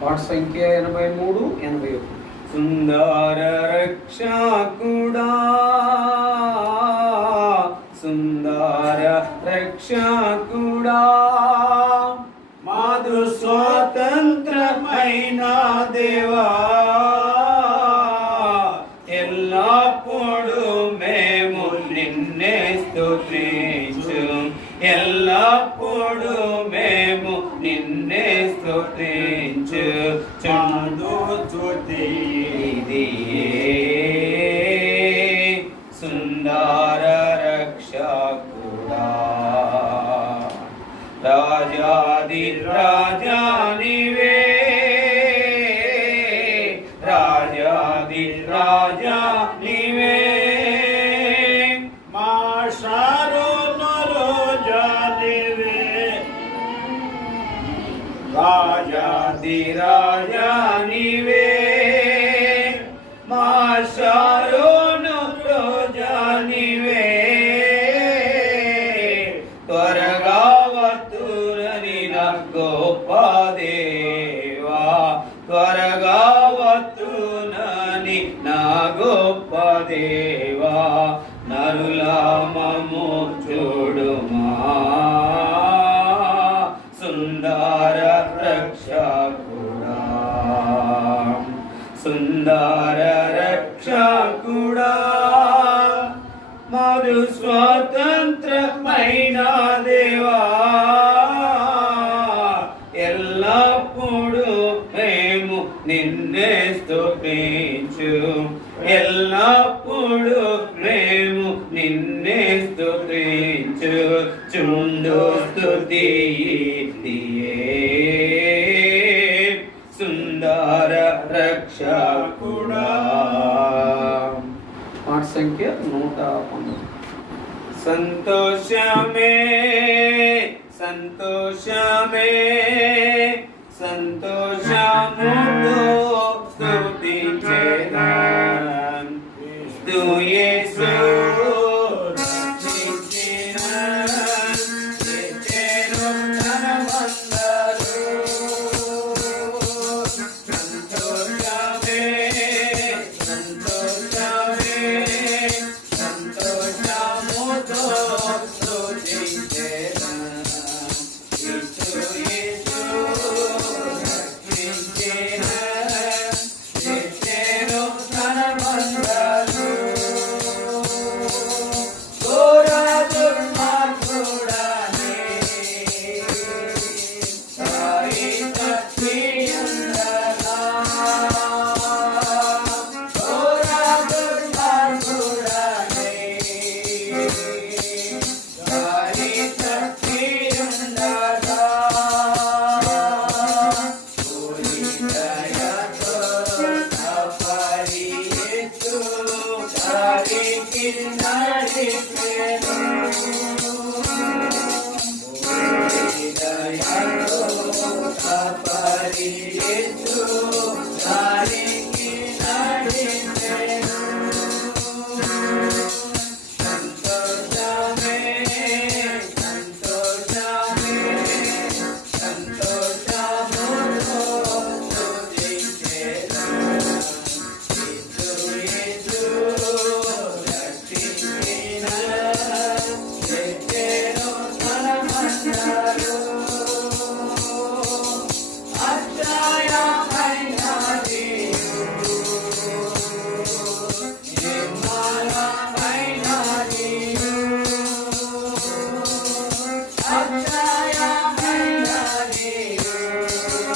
పాట సంఖ్య 83, 81. సుందర రక్షకుడా, సుందర రక్షకుడా, మాదు స్వతంత్రమైన దేవా, ఎల్లప్పుడు మేము నిన్నే స్తుతించు, ఎల్లప్పుడు మేము నిన్నే స్తుతించు. చాందు స్తుతి సుందర రక్షకుడా, రాజాది రాజా నీవే, రాజాది రాజా నీవే, మా షారోను రోజా నీవే, రాజాది రాజా నీవే, మా షారోను రోజా నీవే, త్వరగా వత్తురని నా గొప్ప దేవా, త్వరగా వత్తునని నా గొప్ప దేవా, నరులామము చూడుమా, సుందర రక్షకుడా, సుందర రక్షకుడా, మారు స్వతంత్రమైన దేవా, ఎల్లప్పుడు మేము నిన్నే స్తుతించు, ఎల్లప్పుడు మేము నిన్నే స్తుతించు. చుండు స్తుతి సుందర రక్షకుడా. పాట సంఖ్య 119. సంతోషమే సంతోషమే సంతోషముతో స్తుతించెదన్, స్తు యేసు రక్షించెదన్, తెచ్చెను తన మందలో. సంతోషమే సంతోషమే సంతోషముతో స్తుతించెదన్, యేసు యేసు రక్షించెదన్, తెచ్చెను తన మందలో. ఘోర దుర్మార్గుడనే సాయి తప్పియుండగా, ఘోర దుర్మార్గుడనే సాయి తప్పియుండగా, కోరి దయతో కాపాడి యేసు దారికి నడిచెను, కోరి దయతో కాపాడి యేసు దారికి నడిచెను. సంతోషమే సంతోషమే సంతోషముతో స్తుతించెదన్, యేసు రక్షించెదన్, తెచ్చెను తన మందలో. అక్షయమైన దేవుడు, నిర్మలమైన దేవుడు, అక్షయమైన దేవుడు,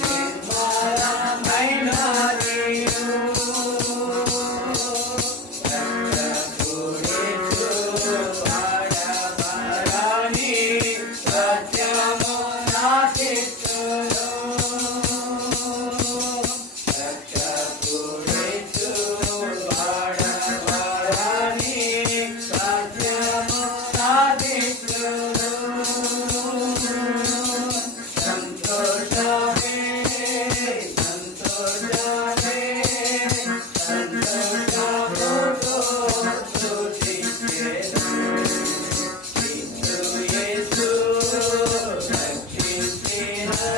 నిర్మలమైన దేవుడు, రక్షకుడేసు వాడబడని సత్యము నాకిచ్చును, రక్షకుడేసు వాడబడని సత్యము నాకిచ్చును. సంతోషమే సంతోషమే సంతోషముతో స్తుతించెదన్, యేసు యేసు రక్షించెదన్,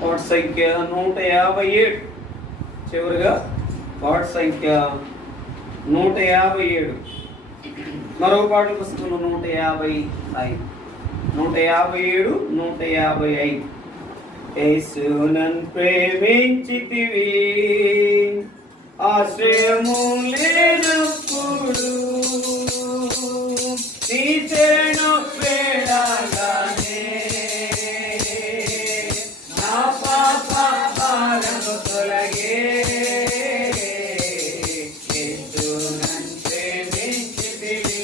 పాట సంఖ్య 157. చివరిగా పాట సంఖ్య 157. మరో పాటల పుస్తకంలో 155, 157, 155. యేసునన్ ప్రేమించితివి ఆశ్రయము లేనప్పుడు నీ శరణు వేడగానే నా పాప భారము తొలగే. యేసునన్ ప్రేమించితివి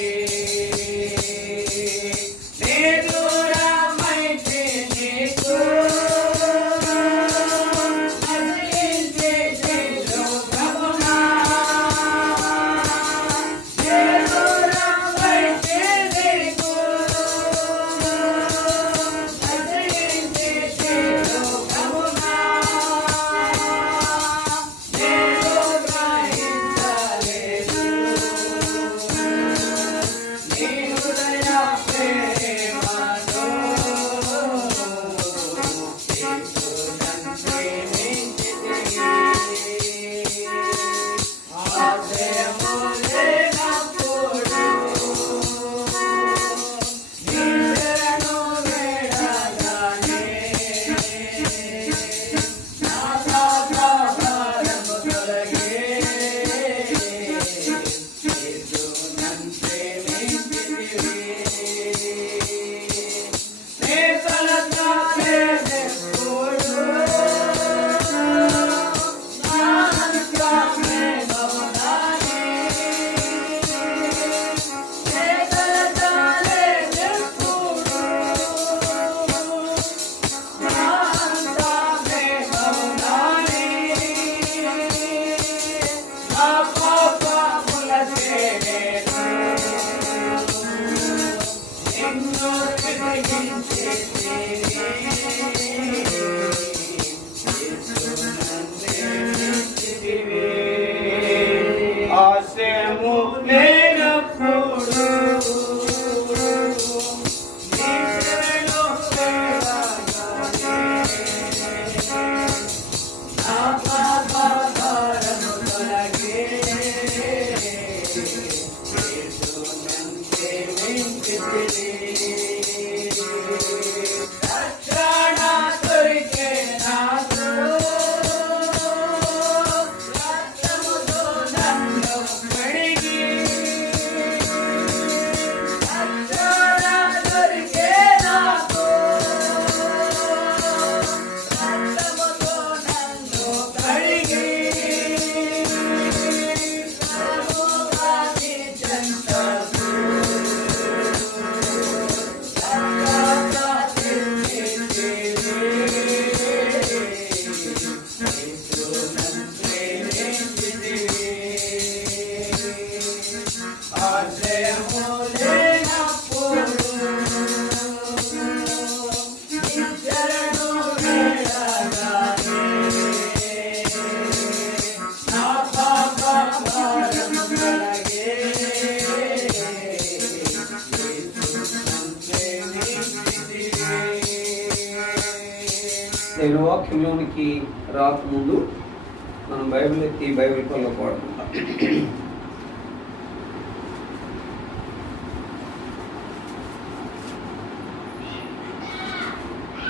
నే దూరమైతే నీకు ఆశ్రయము లేనప్పుడు నేను వాక్యంలోనికి రాకముందు మనం బైబిల్ ఎత్తి బైబిల్ పనులు పాడుకుంటాం.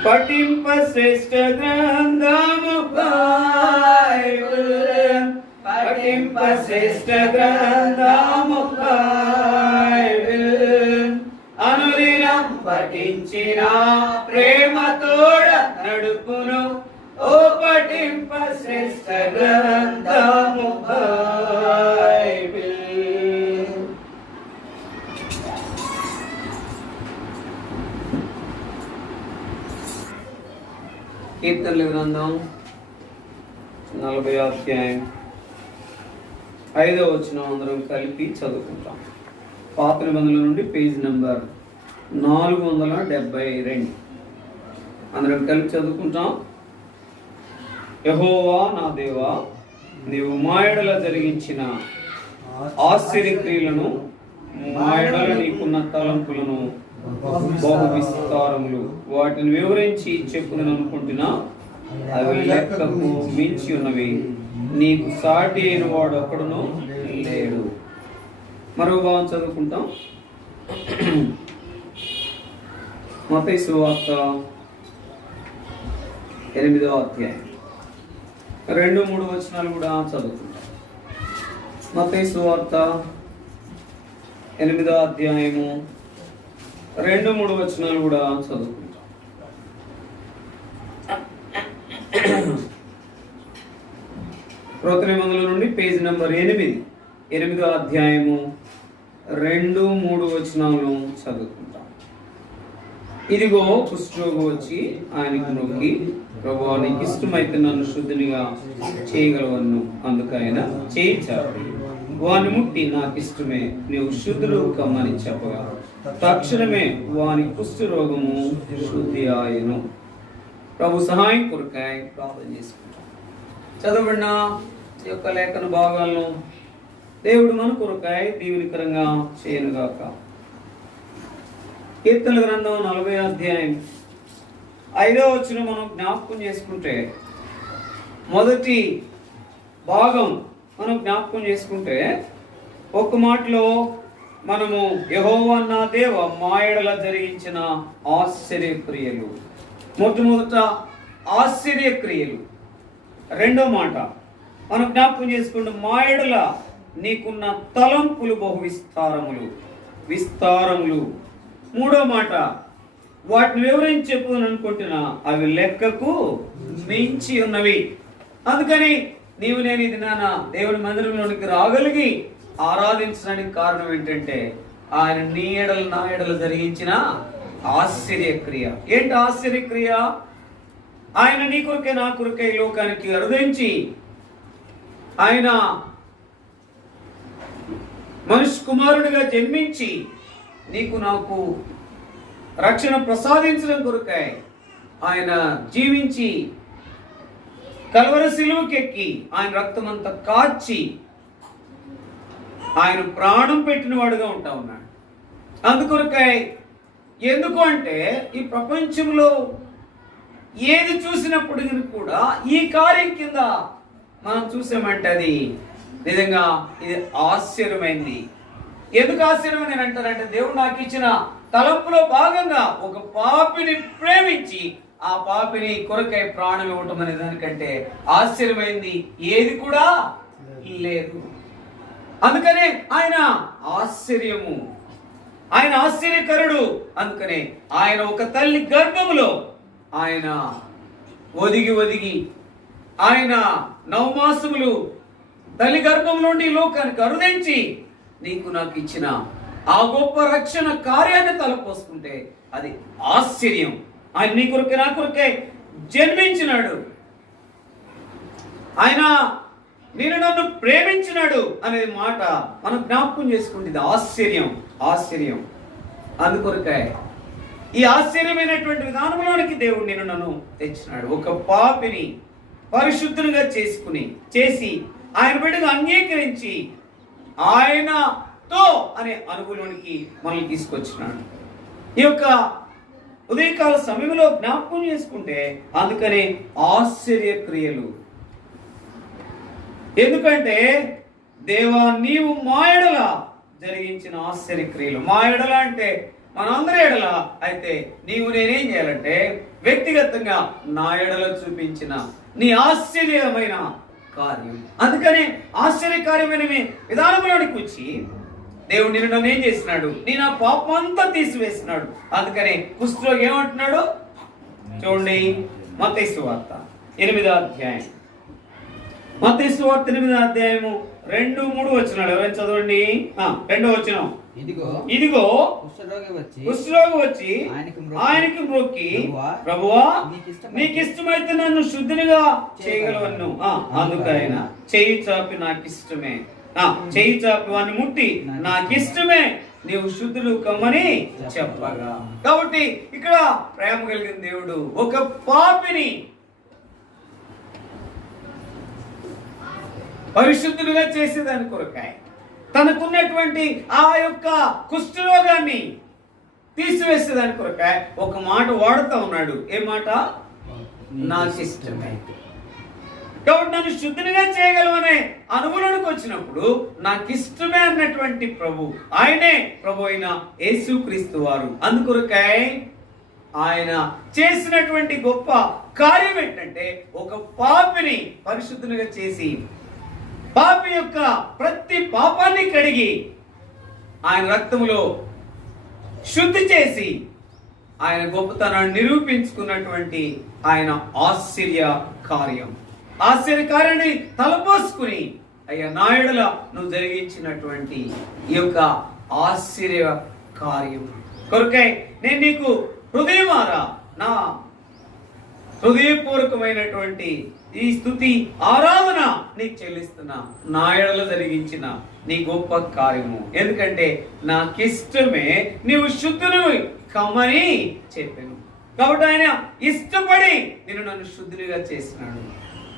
పఠింప శ్రేష్ఠ గ్రంథము బైబిల్, పఠింప శ్రేష్ఠ గ్రంథము బైబిల్, అనుదినం పఠించిన ప్రేమ తోడ నడుపును. ఓ పఠింప శ్రేష్ఠ గ్రంథము బైబిల్. కీర్తనల గ్రంథం 40వ అధ్యాయం 5వ వచనం అందరం కలిపి చదువుకుంటాం. పాత నిబంధనల నుండి పేజ్ నంబర్ 472 అందరం కలిపి చదువుకుంటాం. యెహోవా నా దేవా, నీవు మా యెడల జరిగించిన ఆశ్చర్యక్రియలను, మా యెడల నీకున్న తలంపులను బహు విస్తారములు, వాటిని వివరించి చెప్పునని అనుకుంటున్నా. అవి లెక్కకు మించి ఉన్నవి, నీకు సాటి అయిన వాడు ఒకడును లేడు. మరో భావం చదువుకుంటాం. మత్తయి సువార్త 8వ అధ్యాయం 2-3 వచనాలు కూడా చదువుకుంటాం. మత్తయి సువార్త 8వ అధ్యాయము 2-3 వచనాలు కూడా చదువుకుంటాం. కృత నిబంధనల నుండి పేజీ నంబర్ 8వ అధ్యాయము 2-3 వచనాలను చదువుకుంటాం. ఇదిగో కుష్ఠరోగి వచ్చి ఆయనకు నొక్కి, ప్రభువా నీకు ఇష్టమైతే నన్ను శుద్ధినిగా చేయగలవను. అందుకు ఆయన చేయి చాపి వాని ముట్టి, నాకు ఇష్టమే, నీవు శుద్ధుడు కమ్మని చెప్పగా తక్షణమే వాని కుష్ఠరోగము శుద్ధి ఆయను. ప్రభు సహాయం కొరకాయ ప్రార్థన చేసుకుంటాం. చదవబడిన ఈ యొక్క లేఖన భాగాలను దేవుడు మన కొరకాయ దీవెనకరంగా చేయనుగాక. కీర్తనల గ్రంథం 40వ అధ్యాయం 5వ వచనం మనం జ్ఞాపకం చేసుకుంటే, మొదటి భాగం మనం జ్ఞాపకం చేసుకుంటే, ఒక్క మాటలో మనము యెహోవా నా దేవ మా యెడల జరిగించిన ఆశ్చర్యక్రియలు, మొట్టమొదట ఆశ్చర్యక్రియలు. రెండో మాట మనం జ్ఞాపకం చేసుకుంటే, మా యెడల నీకున్న తలంపులు బహు విస్తారములు. మూడో మాట, వాటిని వివరించి చెప్పుదని అనుకుంటున్నా, అవి లెక్కకు మించి ఉన్నవి. అందుకని నీవు నేను ఇది నాన్న దేవుని మందిరంలోనికి రాగలిగి ఆరాధించడానికి కారణం ఏంటంటే, ఆయన నీ ఎడల నా ఎడల జరిగించిన ఆశ్చర్యక్రియ. ఏంటి ఆశ్చర్యక్రియ? ఆయన నీ కొరకే నా కొరకే ఈ లోకానికి అరుదించి, ఆయన మనుష్య కుమారుడిగా జన్మించి నీకు నాకు రక్షణ ప్రసాదించడం కొరకై ఆయన జీవించి కల్వరి సిలువకెక్కి ఆయన రక్తమంతా కార్చి ఆయన ప్రాణం పెట్టిన వాడుగా ఉంటా ఉన్నాడు. అందుకొరకై ఎందుకు అంటే, ఈ ప్రపంచంలో ఏది చూసినప్పుడు కూడా ఈ కార్యం కింద మనం చూసామంటే అది నిజంగా ఇది ఆశ్చర్యమైంది. ఎందుకు ఆశ్చర్యమని అంటారంటే, దేవుడు నాకు ఇచ్చిన తలంపులో భాగంగా ఒక పాపిని ప్రేమించి ఆ పాపిని కొరకై ప్రాణం ఇవ్వటం అనే దానికంటే ఆశ్చర్యమైంది ఏది కూడా లేదు. అందుకనే ఆయన ఆశ్చర్యము, ఆయన ఆశ్చర్యకరుడు. అందుకనే ఆయన ఒక తల్లి గర్భములో ఆయన ఒదిగి ఆయన 9 మాసములు తల్లి గర్భం నుండి లోకానికి అరుదించి నీకు నాకు ఇచ్చిన ఆ గొప్ప రక్షణ కార్యాన్ని తలపోసుకుంటే అది ఆశ్చర్యం. ఆయన నీ కొరకే నా కొరకే జన్మించినాడు, ఆయన నేను నన్ను ప్రేమించినాడు అనే మాట మనం జ్ఞాపకం చేసుకుంటే ఇది ఆశ్చర్యం. అందుకొరకే ఈ ఆశ్చర్యమైనటువంటి విధానంలోనికి దేవుడు నేను నన్ను తెచ్చినాడు. ఒక పాపిని పరిశుద్ధునిగా చేసి ఆయన బిడ్డగా అంగీకరించి ఆయనతో అనే అనుభవంలోనికి మనల్ని తీసుకొచ్చినాడు. ఈ యొక్క ఉదయకాల సమయంలో జ్ఞాపకం చేసుకుంటే అందుకనే ఆశ్చర్యక్రియలు. ఎందుకంటే దేవా నీవు మా ఎడల జరిగించిన ఆశ్చర్యక్రియలు. మా ఎడల అంటే మనందరి ఎడల అయితే నీవు నేనేం చేయాలంటే వ్యక్తిగతంగా నా ఎడల చూపించిన నీ ఆశ్చర్యమైన కార్యం. అందుకనే ఆశ్చర్యకార్యమైన విధానంలోనికి వచ్చి దేవుడు నిన్ను నన్ను ఏం చేసినాడు, నీ నా పాపం అంతా తీసివేసినాడు. అందుకనే కుష్ఠరోగి ఏమంటున్నాడు చూడండి, మత్తయి సువార్త 8వ అధ్యాయం, మత్తయి సువార్త 8వ అధ్యాయము 2-3 వచనాలు ఎవరైనా చదవండి. 2వ వచనం, ఇదిగో కుష్ఠరోగి వచ్చి ఆయనకి మ్రొక్కి, ప్రభువా నీకు ఇష్టమైతే నన్ను శుద్ధినిగా చేయగలవను. అందుకు ఆయన చెయ్యి చాపి నాకు ఇష్టమే, చెయ్యి చాపి వాడిని ముట్టి నాకు ఇష్టమే, నీవు శుద్ధులు కమ్మని చెప్పగా. కాబట్టి ఇక్కడ ప్రేమ కలిగిన దేవుడు ఒక పాపిని పరిశుద్ధులుగా చేసేదాని కొరకాయ తనకున్నటువంటి ఆ యొక్క కుష్ఠరోగాన్ని తీసివేసేదాని కొరకాయ ఒక మాట వాడుతూ ఉన్నాడు. ఏ మాట? నాకు ఇష్టమే. కాబట్టి నన్ను శుద్ధినిగా చేయగలవనే అనుభవానికి వచ్చినప్పుడు నాకు ఇష్టమే అన్నటువంటి ప్రభు, ఆయనే ప్రభు అయిన యేసుక్రీస్తు వారు. అందుకొరకై ఆయన చేసినటువంటి గొప్ప కార్యం ఏంటంటే ఒక పాపిని పరిశుద్ధునిగా చేసి పాపి యొక్క ప్రతి పాపాన్ని కడిగి ఆయన రక్తములో శుద్ధి చేసి ఆయన గొప్పతనాన్ని నిరూపించుకున్నటువంటి ఆయన ఆశ్చర్య కార్యం. ఆశ్చర్య కార్యాన్ని తలపోసుకుని అయ్యా నాయుడుల నువ్వు జరిగించినటువంటి ఈ యొక్క ఆశ్చర్య కార్యం కొరకై నేను నీకు హృదయమారా నా హృదయపూర్వకమైనటువంటి ఈ స్తుతి ఆరాధన నీకు చెల్లిస్తున్నా, నాయుడులో జరిగించిన నీ గొప్ప కార్యము. ఎందుకంటే నాకిష్టమే నీవు శుద్ధులు కమ్మని చెప్పాను. కాబట్టి ఆయన ఇష్టపడి నన్ను శుద్ధునిగా చేసినాడు.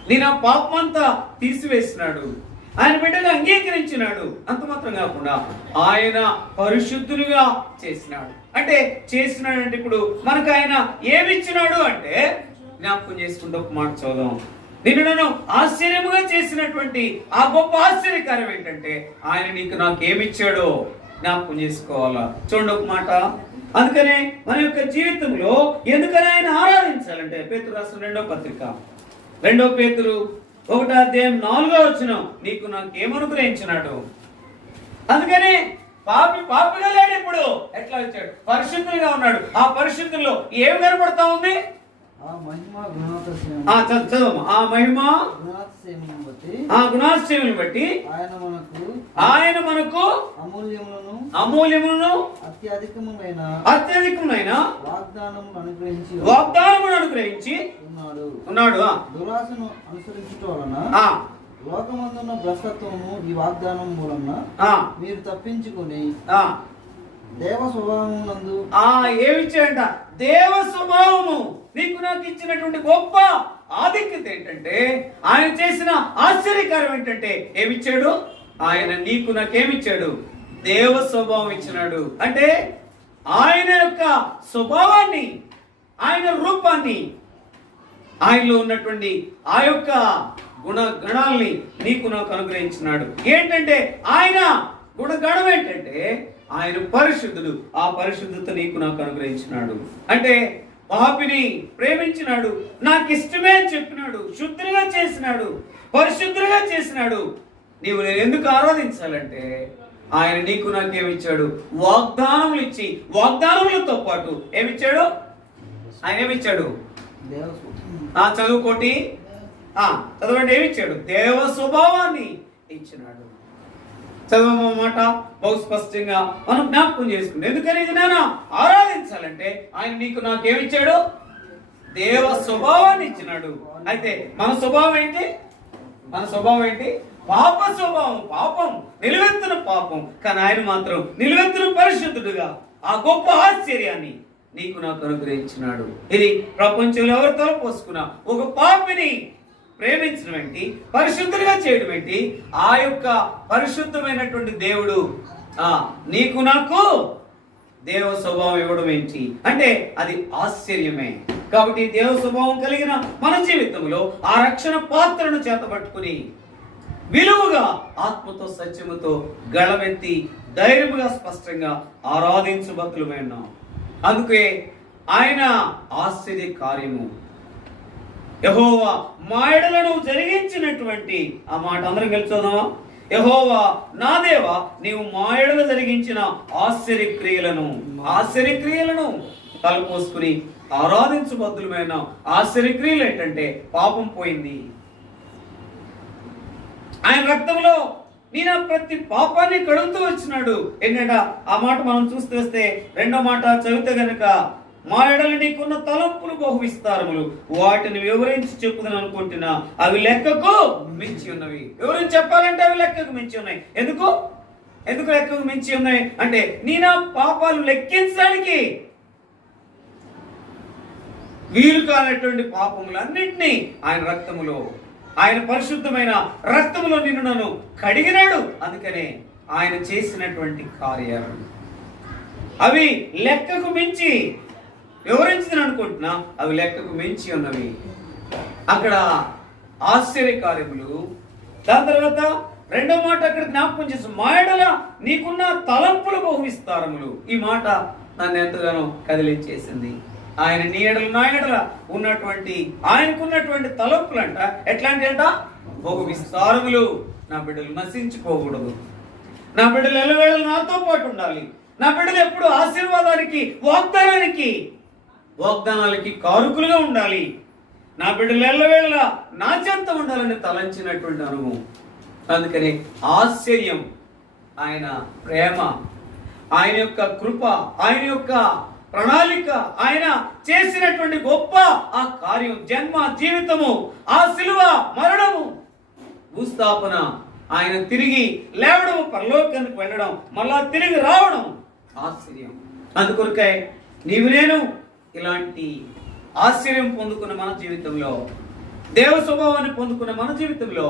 నేను ఆ పాపమంతా తీసివేసినాడు. ఆయన బిడ్డగా అంగీకరించినాడు. అంత మాత్రం కాకుండా ఆయన పరిశుద్ధునిగా చేసినాడు. అంటే చేసినాడు అంటే ఇప్పుడు మనకు ఆయన ఏమిచ్చినాడు అంటే జ్ఞాపకం చేసుకుంటూ ఒక మాట చదుదాం. నన్ను ఆశ్చర్యముగా చేసినటువంటి ఆ గొప్ప ఆశ్చర్యకార్యం ఏంటంటే ఆయన నీకు నాకు ఏమిచ్చాడో జ్ఞాపకం చేసుకోవాలా. చూడండి ఒక మాట. అందుకనే మన యొక్క జీవితంలో ఎందుకని ఆయన ఆరాధించాలంటే పేతురు రాసిన 2వ పత్రిక 2 పేతురు 1వ అధ్యాయం 4వ వచనం నీకు నాకు ఏమనుగ్రహించినాడు. అందుకని పాపిగా లేడు. ఇప్పుడు ఎట్లా వచ్చాడు? పరిశుద్ధులుగా ఉన్నాడు. ఆ పరిశుద్ధుల్లో ఏం కనపడతా ఉంది? చదువు. ఆ మహిమ గుణాశ్చర్యములను బట్టి ఆయన మనకు అమూల్యములను అత్యధికమైన వాగ్దానమును అనుగ్రహించి ఉన్నాడు. దురాశను అనుసరించడం వలన లోకమందున్న భ్రష్టత్వము ఈ వాగ్దానం మూలన మీరు తప్పించుకొని దేవ స్వభావమునందు ఏమిచ్చాడంట? దేవ స్వభావము నీకు నాకు ఇచ్చినటువంటి గొప్ప ఆధిక్యత ఏంటంటే ఆయన చేసిన ఆశ్చర్యకారం ఏంటంటే ఏమిచ్చాడు? ఆయన నీకు నాకేమిచ్చాడు? దేవ స్వభావం ఇచ్చినాడు. అంటే ఆయన యొక్క స్వభావాన్ని, ఆయన రూపాన్ని, ఆయనలో ఉన్నటువంటి ఆ యొక్క గుణాల్ని నీకు నాకు అనుగ్రహించినాడు. ఏంటంటే ఆయన గుణగణం ఏంటంటే ఆయన పరిశుద్ధుడు. ఆ పరిశుద్ధత నీకు నాకు అనుగ్రహించినాడు. అంటే పాపిని ప్రేమించినాడు, నాకు ఇష్టమే అని చెప్పినాడు, శుద్ధిగా చేసినాడు, పరిశుద్ధులుగా చేసినాడు. నీవు నేను ఎందుకు ఆరాధించాలంటే ఆయన నీకు నాకేమిచ్చాడు? వాగ్దానములు ఇచ్చి, వాగ్దానములతో పాటు ఏమిచ్చాడు? ఆయన ఏమిచ్చాడు? చదువుకోటి చదవండి. ఏమిచ్చాడు? దేవ స్వభావాన్ని ఇచ్చినాడు. చదవమాట బహు స్పష్టంగా మనం జ్ఞాపకం చేసుకుంటాం. ఎందుకని ఇది నేను ఆరాధించాలంటే ఆయన నీకు నాకేమిచ్చాడు? దేవ స్వభావాన్ని ఇచ్చినాడు. అయితే మన స్వభావం ఏంటి? మన స్వభావం ఏంటి? పాప స్వభావం, పాపం, నిలువెత్తున పాపం. కానీ ఆయన మాత్రం నిలువెత్తున పరిశుద్ధుడుగా ఆ గొప్ప ఆశ్చర్యాన్ని నీకు నాకు అనుగ్రహించినాడు. ఇది ప్రపంచంలో ఎవరు తలపోసుకున్నా ఒక పాపిని ప్రేమించడం ఏంటి, పరిశుద్ధులుగా చేయడం ఏంటి? ఆ యొక్క పరిశుద్ధమైనటువంటి దేవుడు నీకు నాకు దేవ స్వభావం ఇవ్వడం ఏంటి అంటే అది ఆశ్చర్యమే. కాబట్టి దేవ స్వభావం కలిగిన మన జీవితంలో ఆ రక్షణ పాత్రను చేతపట్టుకుని విలువగా ఆత్మతో సత్యముతో గళమెత్తి ధైర్యముగా స్పష్టంగా ఆరాధించు భక్తులమై ఉన్నాం. అందుకే ఆయన ఆశ్చర్య కార్యము యెహోవా మా ఎడలను జరిగించినటువంటి ఆ మాట అందరం గెలుచుదామా? యెహోవా నా దేవా నీవు మా ఎడల జరిగించిన ఆశ్చర్యక్రియలను తలపోసుకుని ఆరాధించు బద్దులమైన ఆశ్చర్యక్రియలు ఏంటంటే పాపం పోయింది. ఆయన రక్తంలో నేను ప్రతి పాపాన్ని కడుగుతూ వచ్చినాడు. ఏంటంటే ఆ మాట మనం చూస్తూ వస్తే 2వ మాట చదివితే గనుక మా ఎడల నీకున్న తలంపులు బహు విస్తారములు, వాటిని వివరించి చెప్పుదని అనుకుంటున్నా అవి లెక్కకు మించి ఉన్నవి. వివరించి చెప్పాలంటే అవి లెక్కకు మించి ఉన్నాయి. ఎందుకు లెక్కకు మించి ఉన్నాయి అంటే నీ నా పాపాలు లెక్కించడానికి వీలు కానటువంటి పాపములన్నింటినీ ఆయన రక్తములో, ఆయన పరిశుద్ధమైన రక్తములో నిన్ను నన్ను కడిగినాడు. అందుకనే ఆయన చేసినటువంటి కార్యాలు అవి లెక్కకు మించి వివరించిందని అనుకుంటున్నా అవి లెక్కకు మించి ఉన్నవి. అక్కడ ఆశ్చర్య కార్యములు. దాని తర్వాత రెండో మాట అక్కడ జ్ఞాపకం చేసి మా యెడల నీకున్న తలంపులు బహు విస్తారములు. ఈ మాట నన్ను ఎంతగానో కదిలించేసింది. ఆయన నీ యెడల నా యెడల ఉన్నటువంటి ఆయనకున్నటువంటి తలంపులు అంట ఎట్లాంటి అంట బహు విస్తారములు. నా బిడ్డలు నశించుకోకూడదు, నా బిడ్డలు ఎల్లవేళలు నాతో పాటు ఉండాలి, నా బిడ్డలు ఎప్పుడు ఆశీర్వాదానికి వాగ్దానాలకి కారుకులుగా ఉండాలి, నా బిడ్డలు ఎల్లవేళ నా చెంత ఉండాలని తలంచినటువంటి అనుభవం. అందుకని ఆశ్చర్యం, ఆయన ప్రేమ, ఆయన యొక్క కృప, ఆయన యొక్క ప్రణాళిక, ఆయన చేసినటువంటి గొప్ప ఆ కార్యం, జన్మ, జీవితము, ఆ శిలువ మరణము, భూస్థాపన, ఆయన తిరిగి లేవడం, పరలోకానికి వెళ్ళడం, మళ్ళా తిరిగి రావడం ఆశ్చర్యం. అందుకొరకై నీవు నేను ఇలాంటి ఆశ్చర్యం పొందుకున్న మన జీవితంలో, దేవ స్వభావాన్ని పొందుకున్న మన జీవితంలో,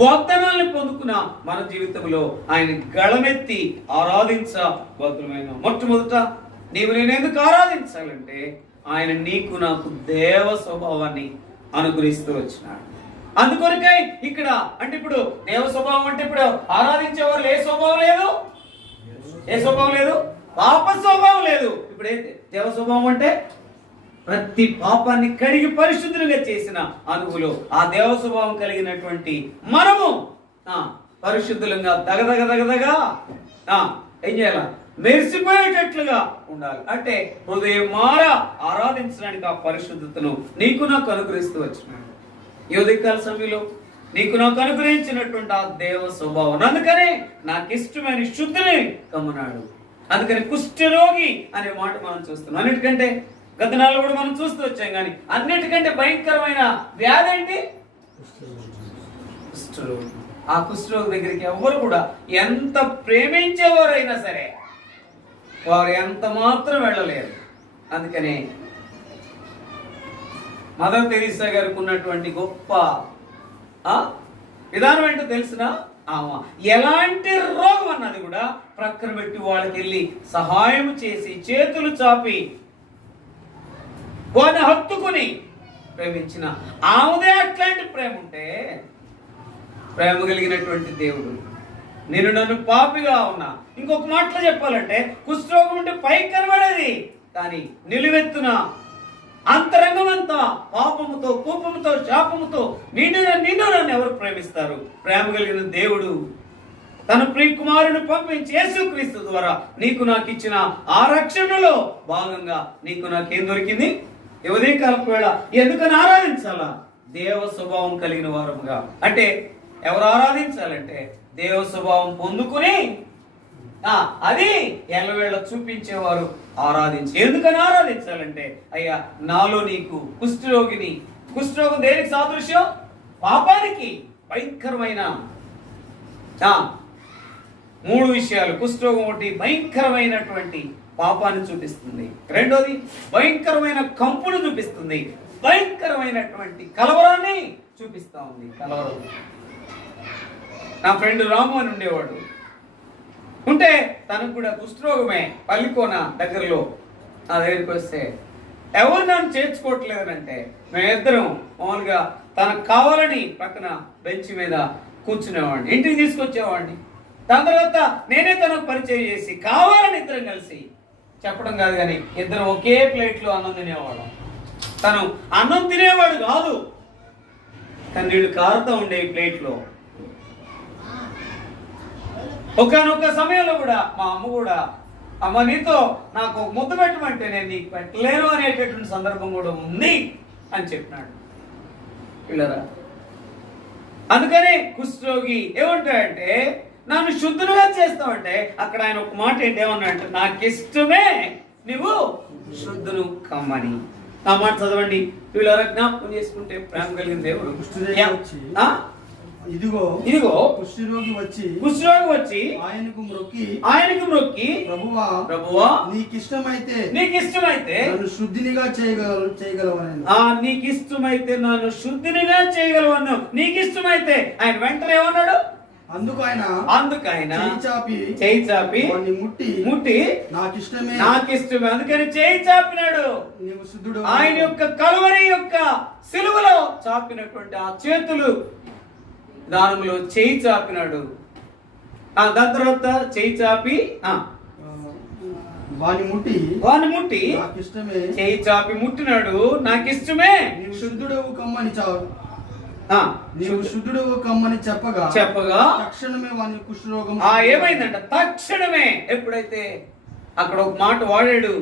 వాగ్దానాలను పొందుకున్న మన జీవితంలో ఆయన గళమెత్తి ఆరాధించబద్దులమైన మొట్టమొదట నీవు నేను ఎందుకు ఆరాధించాలంటే ఆయన నీకు నాకు దేవ స్వభావాన్ని అనుగ్రహిస్తూ వచ్చినాడు. అందుకొరకై ఇక్కడ అంటే ఇప్పుడు దేవ స్వభావం అంటే ఇప్పుడు ఆరాధించేవారు ఏ స్వభావం లేదు, ఏ స్వభావం లేదు, పాప స్వభావం లేదు. ఇప్పుడు ఏంటి దేవ స్వభావం అంటే ప్రతి పాపాన్ని కడిగి పరిశుద్ధులుగా చేసిన అనుభూలు. ఆ దేవ స్వభావం కలిగినటువంటి మనము పరిశుద్ధులంగా దగదగదగదగా ఏం చేయాల మెరిసిపోయేటట్లుగా ఉండాలి. అంటే హృదయం మార ఆరాధించడానికి ఆ పరిశుద్ధతను నీకు నాకు అనుగ్రహిస్తూ వచ్చినాడు. ఈ ఉదయకాల సమయంలో నీకు నాకు అనుగ్రహించినటువంటి ఆ దేవ స్వభావం. అందుకనే నాకు ఇష్టమైన శుద్ధిని కమ్మనాడు. అందుకని కుష్ఠరోగి అనే మాట మనం చూస్తున్నాం. అన్నిటికంటే గత నెలలో కూడా మనం చూస్తూ వచ్చాం. కానీ అన్నిటికంటే భయంకరమైన వ్యాధి ఏంటి? కుష్ఠరోగి. ఆ కుష్ఠరోగి దగ్గరికి ఎవరు కూడా ఎంత ప్రేమించేవారైనా సరే వారు ఎంత మాత్రం వెళ్ళలేరు. అందుకనే మదర్ తెరీసా గారికి ఉన్నటువంటి గొప్ప విధానం ఏంటో తెలిసిన ఎలాంటి రోగం అన్నది కూడా ప్రక్కన పెట్టి వాళ్ళకి వెళ్ళి సహాయం చేసి చేతులు చాపి వారిని హత్తుకుని ప్రేమించిన ఆమెదే అట్లాంటి ప్రేమ ఉంటే, ప్రేమ కలిగినటువంటి దేవుడు నేను నన్ను పాపిగా ఉన్నా, ఇంకొక మాటలో చెప్పాలంటే కుష్ఠరోగం ఉంటే పైకి కనబడేది, కానీ నిలువెత్తున అంతరంగం అంతా పాపముతో, కోపముతో, శాపముతో నిన్ను నన్ను ఎవరు ప్రేమిస్తారు? ప్రేమ కలిగిన దేవుడు తన ప్రియ కుమారుని పంపించి యేసుక్రీస్తు ద్వారా నీకు నాకు ఇచ్చిన ఆ రక్షణలో భాగంగా నీకు నాకేం దొరికింది? ఉదయకాలపు వేళ ఎందుకని ఆరాధించాలా? దేవ స్వభావం కలిగిన వారముగా. అంటే ఎవరు ఆరాధించాలంటే దేవ స్వభావం పొందుకుని అది ఎల్లవేళ చూపించేవారు ఆరాధించి. ఎందుకని ఆరాధించాలంటే అయ్యా నాలో నీకు కుష్ఠరోగిని. కుష్ఠరోగం దేనికి సాదృశ్యం? పాపానికి. భయంకరమైన 3 విషయాలు. కుష్ఠరోగం ఒకటి భయంకరమైనటువంటి పాపాన్ని చూపిస్తుంది, రెండోది భయంకరమైన కంపును చూపిస్తుంది, భయంకరమైనటువంటి కలవరాన్ని చూపిస్తా ఉంది. కలవరం. నా ఫ్రెండ్ రాము అని ఉండేవాడు. ఉంటే తనకు కూడా కుష్ఠరోగమే. పల్లికోన దగ్గరలో నా దగ్గరికి వస్తే ఎవరు నన్ను చేర్చుకోవట్లేదనంటే మేమిద్దరం మామూలుగా తనకు కావాలని పక్కన బెంచ్ మీద కూర్చునేవాడిని, ఇంటికి తీసుకొచ్చేవాడిని. దాని తర్వాత నేనే తనకు పరిచయం చేసి కావాలని ఇద్దరం కలిసి చెప్పడం కాదు కానీ ఇద్దరం ఒకే ప్లేట్లో అన్నం తినేవాళ్ళం. తను అన్నం తినేవాడు కాదు, కన్నీళ్ళు కారుతూ ఉండేవి ప్లేట్లో. ఒకనొక సమయంలో కూడా మా అమ్మ కూడా అమ్మ నీతో నాకు ముద్ద పెట్టమంటే నేను నీకు పెట్టలేను అనేటటువంటి సందర్భం కూడా ఉంది అని చెప్పినాడు. పిల్లరా, అందుకని కుష్ఠరోగి ఏమంటాడంటే నన్ను శుద్ధులుగా చేస్తావంటే అక్కడ ఆయన ఒక మాట ఏంటేమన్నాడంటే నాకు ఇష్టమే నువ్వు శుద్ధులు కమ్మని. ఆ మాట చదవండి. వీళ్ళ జ్ఞాపకం చేసుకుంటే ప్రేమ కలిగిన దేవుడు ఇదిగో కుష్ఠరోగి వచ్చి ఆయనకు మ్రొక్కి ప్రభువా నీకిష్టమైతే నన్ను శుద్ధినిగా చేయగలవను. నీకిష్టమైతే నన్ను శుద్ధినిగా చేయగలవను. నీకిష్టమైతే ఆయన వెంటనే ఏమన్నాడు? అందుకు ఆయన చేయి చాపి ముట్టి నాకిష్టమే అందుకని చేయి చాపినాడు. నీవు శుద్ధుడు. ఆయన యొక్క కలువరి యొక్క సిలువలో చాపినటువంటి ఆ చేతులు దానములో చేయి చాపినాడు. దాని తర్వాత చేయి చాపి వాని ముట్టి నాకిష్టమే చేయి చాపి ముట్టినాడు. నాకిష్టమే నీవు శుద్ధుడవు కమ్మని నీవు శుద్ధుడవు కమ్మని చెప్పగా తక్షణమే వాని కుష్ఠరోగం ఏమైందంట? తక్షణమే. ఎప్పుడైతే అక్కడ ఒక మాట వాడాడు,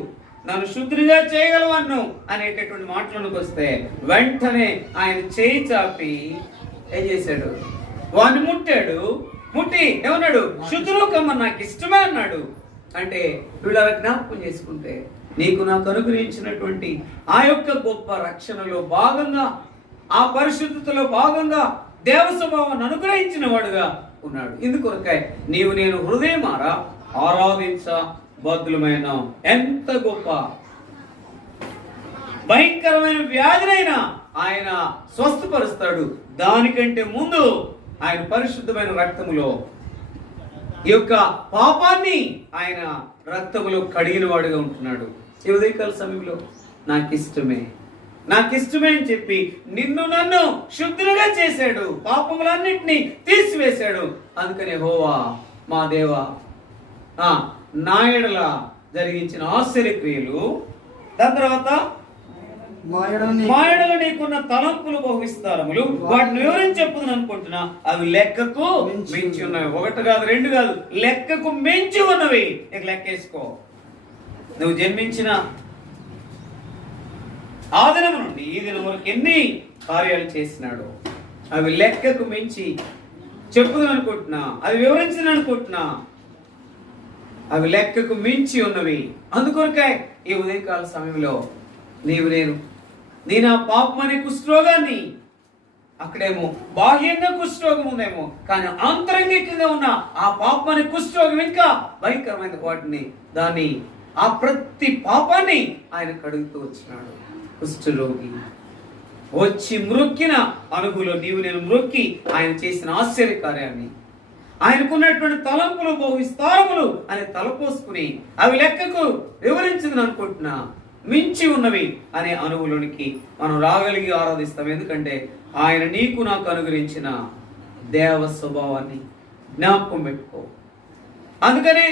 నన్ను శుద్ధిగా చేయగలవన్ను అనేటటువంటి మాటలకు వస్తే వెంటనే ఆయన చేయి చాపి ఏం చేశాడు? వాడిని ముట్టాడు. ముట్టి ఏమన్నాడు? శుద్ధులు కమ్మని నాకు ఇష్టమే అన్నాడు. అంటే వీళ్ళ జ్ఞాపకం చేసుకుంటే నీకు నాకు అనుగ్రహించినటువంటి ఆ యొక్క గొప్ప రక్షణలో భాగంగా, ఆ పరిశుద్ధతలో భాగంగా దేవ స్వభావాన్ని అనుగ్రహించిన వాడుగా ఉన్నాడు. ఇందుకొరకై నీవు నేను హృదయమారా ఆరాధించబద్దులమైన ఎంత గొప్ప భయంకరమైన వ్యాధినైనా ఆయన స్వస్థపరుస్తాడు. దానికంటే ముందు ఆయన పరిశుద్ధమైన రక్తములో ఈ యొక్క పాపాన్ని ఆయన రక్తములో కడిగిన వాడుగా ఉంటున్నాడు. ఈ ఉదయకాల సమయంలో నాకిష్టమే అని చెప్పి నిన్ను నన్ను శుద్ధులుగా చేశాడు, పాపములన్నింటినీ తీసివేశాడు. అందుకనే యెహోవా మా దేవా నా ఎడల జరిగించిన ఆశ్చర్యక్రియలు, దాని తర్వాత మా ఎడల నీకున్న తలంపులు బహు విస్తారములు, వాటిని వివరించి చెప్పుదని అనుకుంటున్నా. అవి లెక్కకు మించి ఉన్నవి. 1 కాదు 2 కాదు, లెక్కకు మించి ఉన్నవి. ఇక లెక్కేసుకో. నువ్వు జన్మించిన ఆ దినం నుండి ఈ దినం వరకు ఎన్ని కార్యాలు చేసినాడు. అవి లెక్కకు మించి చెప్పుదని అనుకుంటున్నా, అవి వివరించదని అనుకుంటున్నా. అవి లెక్కకు మించి ఉన్నవి. అందుకొరకే ఈ ఉదయకాల సమయంలో నేను ఆ పాపం అనే కుష్ఠరోగాన్ని, అక్కడేమో బాహ్యంగా కుష్ఠరోగం ఉందేమో, కానీ ఆంతరంగికంగా ఉన్న ఆ పాపం అనే కుష్ఠరోగం ఇంకా భయంకరమైన వాటిని, ఆ ప్రతి పాపాన్ని ఆయన కడుగుతూ వచ్చినాడు. కుష్ఠరోగి వచ్చి మ్రొక్కిన అనుభూలో నీవు నేను మ్రొక్కి ఆయన చేసిన ఆశ్చర్య కార్యాన్ని, ఆయనకున్నటువంటి తలంపులు బహు విస్తారములు అని తలపోసుకుని అవి లెక్కకు వివరించిందని అనుకుంటున్నా మించి ఉన్నవి అనే అనుభవంలోనికి మనం రాగలిగి ఆరాధిస్తాం. ఎందుకంటే ఆయన నీకు నాకు అనుగ్రహించిన దేవ స్వభావాన్ని జ్ఞాపకం పెట్టుకో. అందుకనే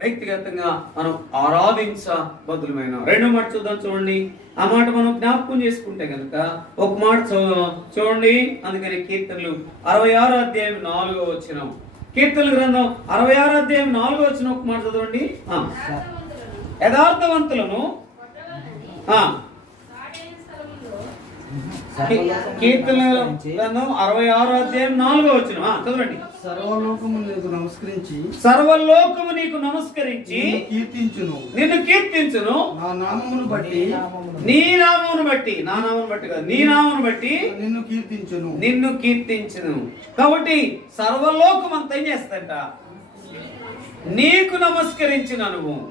వ్యక్తిగతంగా మనం ఆరాధించబద్దులమైన 2వ మాట చూడండి. ఆ మాట మనం జ్ఞాపకం చేసుకుంటే కనుక ఒక మాట చూడండి. అందుకని కీర్తనలు 66 అధ్యాయం 4వ వచనం, కీర్తనల గ్రంథం 66 అధ్యాయం 4వ వచనం ఒక మాట చదవండి. యథార్థవంతులను కీర్తన గ్రంథం 66 అధ్యాయం 4వ వచనం చదవండి. సర్వలోకము నీకు నమస్కరించి నిన్ను కీర్తించును. నా నామమును బట్టి నీ నామమును బట్టి, నా నామమును బట్టి కాదు, నీ నామమును బట్టి నిన్ను కీర్తించును. కాబట్టి సర్వలోకం అంతా ఏం చేస్తాంట? నీకు నమస్కరించిన అనుభవం,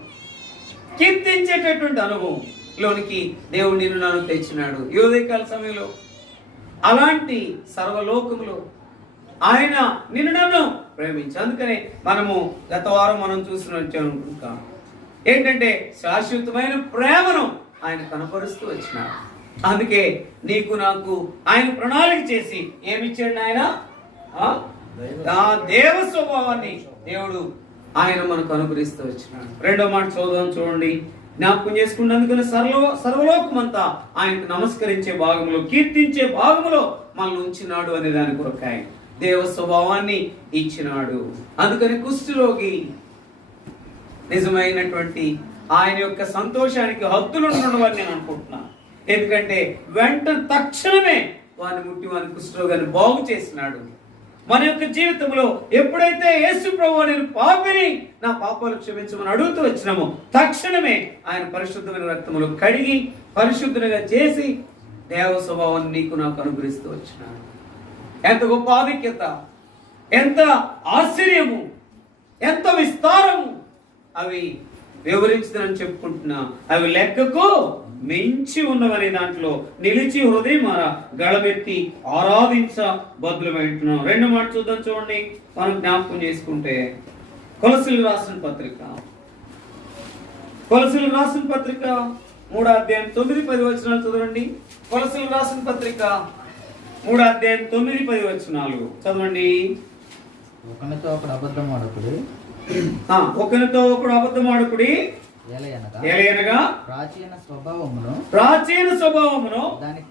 కీర్తించేటటువంటి అనుభవం లోనికి దేవుడు నిన్ను నన్ను తెచ్చినాడు ఈ ఉదయకాల సమయంలో. అలాంటి సర్వలోకములో ఆయన నిన్ను నన్ను ప్రేమించి, అందుకనే మనము గత వారం మనం చూసినట్టు ఏంటంటే శాశ్వతమైన ప్రేమను ఆయన కనపరుస్తూ వచ్చినాడు. అందుకే నీకు నాకు ఆయన ప్రణాళిక చేసి ఏమిచ్చాడు? ఆయన ఆ దేవ స్వభావాన్ని దేవుడు ఆయన మనకు అనుగ్రహిస్తూ వచ్చినాడు. 2వ మాట చూడండి. జ్ఞాపకం చేసుకున్నందుకని సర్వలోకమంతా ఆయనకు నమస్కరించే భాగంలో, కీర్తించే భాగంలో మనల్ని ఉంచినాడు అనే దాని కొరకాయ దేవ స్వభావాన్ని ఇచ్చినాడు. అందుకని కుష్ఠరోగి నిజమైనటువంటి ఆయన యొక్క సంతోషానికి హద్దులు ఉండవని నేను అనుకుంటున్నాను. ఎందుకంటే తక్షణమే వాని ముట్టి వాని కుష్ఠరోగాన్ని బాగు చేసినాడు. మన యొక్క జీవితంలో ఎప్పుడైతే యేసు ప్రభువా నేను పాపిని, నా పాపాలు క్షమించమని అడుగుతూ వచ్చినామో తక్షణమే ఆయన పరిశుద్ధమైన రక్తములో కడిగి పరిశుద్ధంగా చేసి దేవ స్వభావాన్ని నీకు నాకు అనుగ్రహిస్తూ వచ్చినాడు. ఎంత గొప్ప ఆధిక్యత, ఎంత ఆశ్చర్యము, ఎంత విస్తారము! అవి వివరించదని చెప్పుకుంటున్నా, అవి లెక్కకు మించి ఉన్నవని దాంట్లో నిలిచి హృదయమార గళమెత్తి ఆరాధించ బదులుకుంటున్నాం. రెండు మాట చూద్దాం, చూడండి. మనం జ్ఞాపకం చేసుకుంటే కొలసీలకు రాసిన పత్రిక 3వ అధ్యాయం 9-10 వచనాలు చదవండి. కొలసీలకు రాసిన పత్రిక 3వ అధ్యాయం 9-10 వచనాలు చదవండి. ఒకనితో ఒకడు అబద్ధం ఆడకుడి, ఒకరితో ఒకడు అబద్ధం ఆడకుడి, ఎలయనగా ప్రాచీన స్వభావమును దాని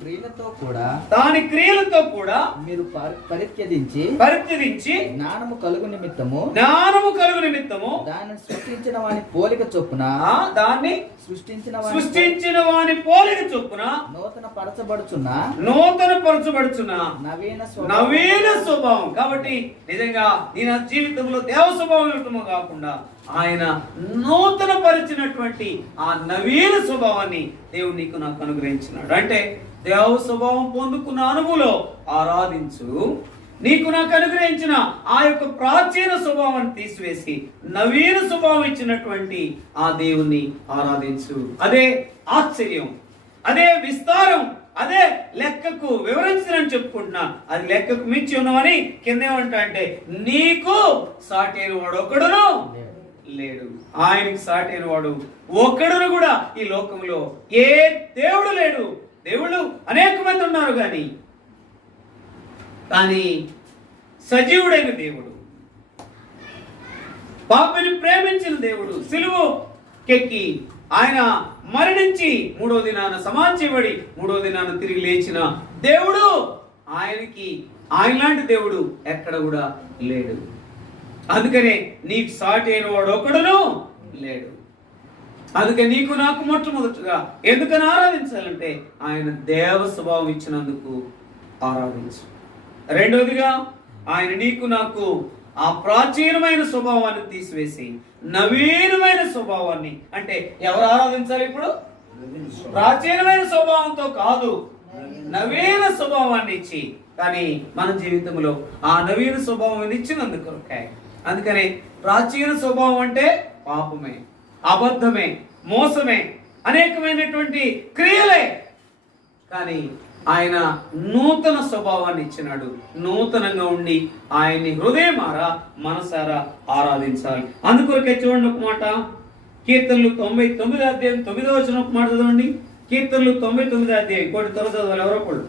క్రియలతో కూడా మీరు పరిత్యజించి జ్ఞానము కలుగు నిమిత్తము దానిని సృష్టించిన వాని పోలిక చొప్పున నూతన పరచబడుచున్న నవీన స్వభావం. కాబట్టి నిజంగా నేను జీవితంలో దేవ స్వభావం కాకుండా ఆయన నూతన పరిచినటువంటి ఆ నవీన స్వభావాన్ని దేవుడు నీకు నాకు అనుగ్రహించినాడు. అంటే దేవ స్వభావం పొందుకున్న అనుభవంలో ఆరాధించు. నీకు నాకు అనుగ్రహించిన ఆ యొక్క ప్రాచీన స్వభావాన్ని తీసివేసి నవీన స్వభావం ఇచ్చినటువంటి ఆ దేవుణ్ణి ఆరాధించు. అదే ఆశ్చర్యం, అదే విస్తారం, అదే లెక్కకు వివరించనని చెప్పుకుంటున్నా. అది లెక్కకు మించి ఉన్నామని కిందేమంటా అంటే నీకు సాటైన వాడు ఒకడును లేడు. ఆయనకి సాటైన వాడు ఒక్కడును కూడా ఈ లోకంలో ఏ దేవుడు లేడు. దేవుళ్ళు అనేక మంది ఉన్నారు కానీ సజీవుడైన దేవుడు, పాపిని ప్రేమించిన దేవుడు, సిలువకెక్కి ఆయన మరణించి 3వ దినాన సమాధించబడి 3వ దినాన తిరిగి లేచిన దేవుడు, ఆయనలాంటి దేవుడు ఎక్కడ కూడా లేడు. అందుకనే నీకు సాటి అయిన వాడు ఒకడును లేడు. అందుకే నీకు నాకు మొట్టమొదటిగా ఎందుకని ఆరాధించాలంటే ఆయన దేవ స్వభావం ఇచ్చినందుకు ఆరాధించు. రెండవదిగా ఆయన నీకు నాకు ఆ ప్రాచీనమైన స్వభావాన్ని తీసివేసి నవీనమైన స్వభావాన్ని, అంటే ఎవరు ఆరాధించాలి ఇప్పుడు? ప్రాచీనమైన స్వభావంతో కాదు, నవీన స్వభావాన్ని ఇచ్చి. కానీ మన జీవితంలో ఆ నవీన స్వభావం ఇచ్చినందుకు అందుకనే ప్రాచీన స్వభావం అంటే పాపమే, అబద్ధమే, మోసమే, అనేకమైనటువంటి క్రియలే. కానీ ఆయన నూతన స్వభావాన్ని ఇచ్చినాడు. నూతనంగా ఉండి ఆయన్ని హృదయమారా మనసారా ఆరాధించాలి. అందుకొరకే చూడండి ఒక మాట, కీర్తనలు 99వ అధ్యాయం 9వ వచనం ఒక మాట చదవండి. కీర్తనలు 99వ అధ్యాయం కోటి త్వర చదవాలి ఎవరో కూడా.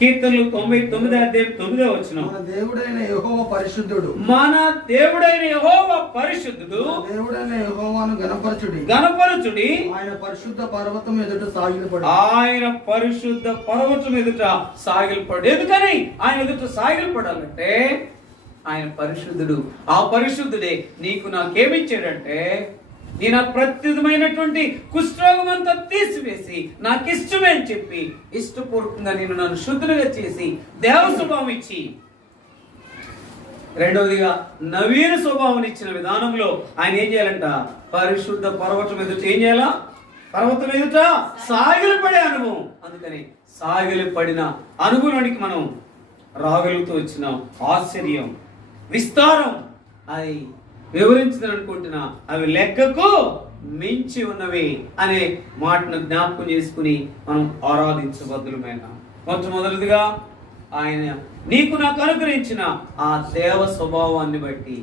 కీర్తనలు 99వ అధ్యాయం 9వ వచనం. మన దేవుడైన యెహోవా పరిశుద్ధుడు, దేవుడైన యెహోవాను గణపరచుడి. ఆయన పరిశుద్ధ పర్వతం ఎదుట సాగిలపడు. ఎందుకని ఆయన ఎదుట సాగిలపడాలంటే ఆయన పరిశుద్ధుడు. ఆ పరిశుద్ధుడే నీకు నాకేమిచ్చాడంటే నేను ఆ ప్రత్యుతమైనటువంటి కుష్ఠరోగం అంతా తీసివేసి నాకు ఇష్టమే అని చెప్పి ఇష్టపూర్వకంగా నన్ను శుద్ధులుగా చేసి దేవ స్వభావం ఇచ్చి, రెండవదిగా నవీన స్వభావం ఇచ్చిన విధానంలో ఆయన ఏం చేయాలంట? పరిశుద్ధ పర్వతం ఎదుట ఏం చేయాలా? పర్వతం ఎదుట సాగిలపడే అనుభవం. అందుకని సాగిలపడిన అనుభవానికి మనం రాగలుగుతూ వచ్చినాం. ఆశ్చర్యం, విస్తారం అది వివరించిందని అనుకుంటున్నా. అవి లెక్కకు మించి ఉన్నవి అనే మాటను జ్ఞాపకం చేసుకుని మనం ఆరాధించబద్దులమైన. మొట్టమొదటిగా ఆయన నీకు నాకు అనుగ్రహించిన ఆ దేవ స్వభావాన్ని బట్టి,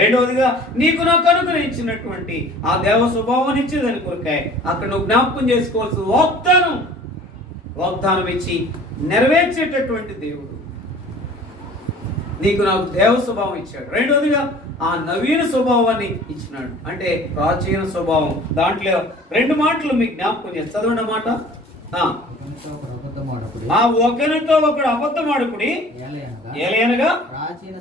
రెండవదిగా నీకు నాకు అనుగ్రహించినటువంటి ఆ దేవ స్వభావాన్ని ఇచ్చేదాని కొరకాయ అక్కడ నువ్వు జ్ఞాపకం చేసుకోవాల్సిన వాగ్దానం ఇచ్చి నెరవేర్చేటటువంటి దేవుడు నీకు నాకు దేవ స్వభావం ఇచ్చాడు. రెండవదిగా ఆ నవీన స్వభావాన్ని ఇచ్చినాడు. అంటే ప్రాచీన స్వభావం దాంట్లో 2 మాటలు మీకు జ్ఞాపకం చేసి చదవండి మాట. ఒకరితో ఒకడు అబద్ధమాడుకుడి, ఏలయనగా ప్రాచీన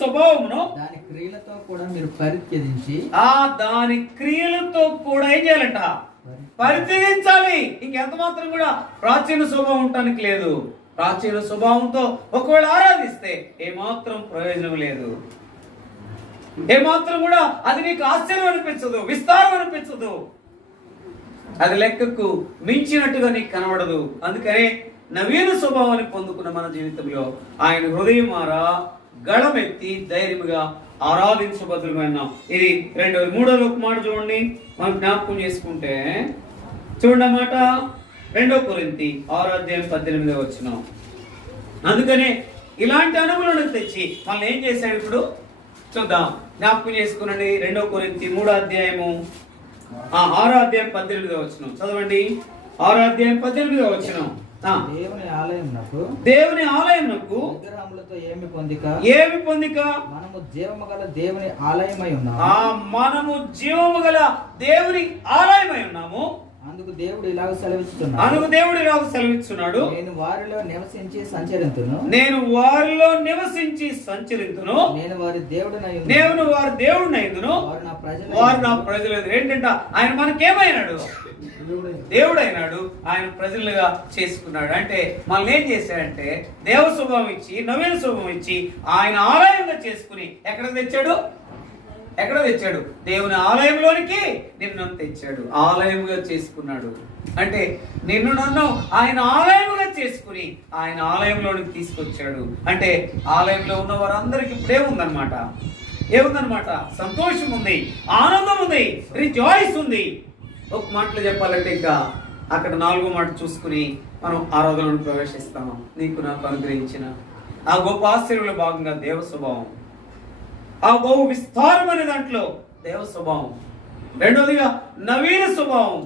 స్వభావమును దాని క్రియలతో కూడా మీరు పరిత్యజించి దాని క్రియలతో కూడా ఏం చేయాలంట? పరిత్యజించాలి. ఇంకెంత మాత్రం కూడా ప్రాచీన స్వభావం ఉండటానికి లేదు. ప్రాచీన స్వభావంతో ఒకవేళ ఆరాధిస్తే ఏమాత్రం ప్రయోజనం లేదు. ఏమాత్రం కూడా అది నీకు ఆశ్చర్యం అనిపించదు, విస్తారం అనిపించదు, అది లెక్కకు మించినట్టుగా నీకు కనబడదు. అందుకనే నవీన స్వభావాన్ని పొందుకున్న మన జీవితంలో ఆయన హృదయం మారా గళమెత్తి ధైర్యముగా ఆరాధించబద్దులమైన. ఇది రెండవది. మూడవది ఒక మాట చూడండి, మనం జ్ఞాపకం చేసుకుంటే చూడండి అన్నమాట. 2 కొరింథీ 6:18. అందుకనే ఇలాంటి అనుభవాలను తెచ్చి మళ్ళీ ఏం చేశాడు ఇప్పుడు చూద్దాం, జ్ఞాపకం చేసుకునండి. 2 కొరింథీ 6:18 చదవండి. 6:18. దేవుని ఆలయమునకు విగ్రహములతో ఏమి పొందిక మనము జీవము గల దేవుని ఆలయమై ఉన్నాము. మనము జీవము గల దేవుని ఆలయమై ఉన్నాము. అందుకు దేవుడు ఇలాగ సెలవిస్తున్నాడు, నేను వారిలో నివసించి సంచరింతును, నేను వారి దేవుడినైందును, వారు నా ప్రజలు. ఏంటంట, ఆయన మనకేమైనాడు? దేవుడైనాడు. ఆయన ప్రజలుగా చేసుకున్నాడు. అంటే మనల్ని ఏం చేశాడంటే దేవ స్వభావం ఇచ్చి, నవీన స్వభావం ఇచ్చి ఆయన ఆలయంగా చేసుకుని ఎక్కడ తెచ్చాడు? దేవుని ఆలయంలోనికి నిన్ను తెచ్చాడు. ఆలయముగా చేసుకున్నాడు. అంటే నిన్ను నన్ను ఆయన ఆలయముగా చేసుకుని ఆయన ఆలయంలోనికి తీసుకొచ్చాడు. అంటే ఆలయంలో ఉన్న వారందరికి ఇప్పుడు ఏముందనమాట? సంతోషం ఉంది, ఆనందం ఉంది, రిజాయిస్ ఉంది. ఒక మాటలో చెప్పాలంటే ఇంకా అక్కడ 4వ మాట చూసుకుని మనం ఆరాధనలో ప్రవేశిస్తాము. నీకు నాకు అనుగ్రహించిన ఆ గొప్ప ఆశ్చర్యంలో భాగంగా దేవ స్వభావం, ఆ బహు విస్తారమైన దాంట్లో దేవ స్వభావం. 2వదిగా నవీన స్వభావం.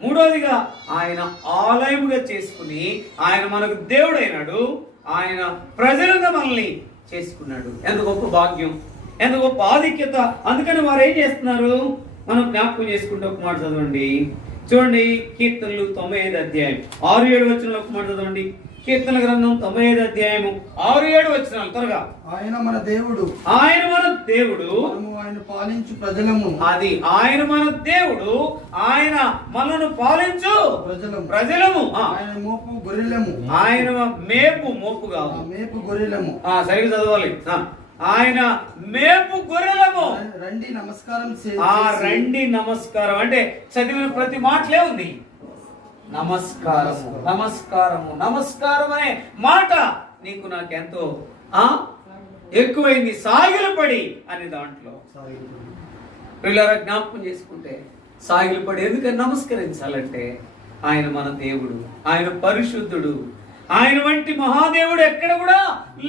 3వదిగా ఆయన ఆలయముగా చేసుకుని ఆయన మనకు దేవుడైనాడు. ఆయన ప్రజలుగా మనల్ని చేసుకున్నాడు. ఎంత గొప్ప భాగ్యం, ఎంత గొప్ప ఆధిక్యత. అందుకని వారు ఏం చేస్తున్నారు? మనం జ్ఞాపకం చేసుకుంటే ఒక మాట చదవండి. చూడండి, కీర్తనలు 95 6-7 ఒక మాట చదవండి. కీర్తన గ్రంథం 95 6-7 త్వరగా. ఆయన మన దేవుడు, ఆయన పాలించు ప్రజలము. అది ఆయన మన దేవుడు, ఆయన మనను పాలించు ప్రజలము. ఆయన మోపు గొర్రెలము. ఆయన మోపుగా మేపు గొర్రెలము. సరిగ్గా చదవాలి. ఆయన మేపు గొర్రెలము. రండి నమస్కారం. రండి నమస్కారం అంటే చదివిన ప్రతి మాటలే ఉంది. నమస్కారం అనే మాట నీకు నాకెంతో ఎక్కువైంది. సాగిలపడి అనే దాంట్లో పిల్లల జ్ఞాపకం చేసుకుంటే సాగిలపడి ఎందుకని నమస్కరించాలంటే ఆయన మన దేవుడు, ఆయన పరిశుద్ధుడు. ఆయన వంటి మహాదేవుడు ఎక్కడ కూడా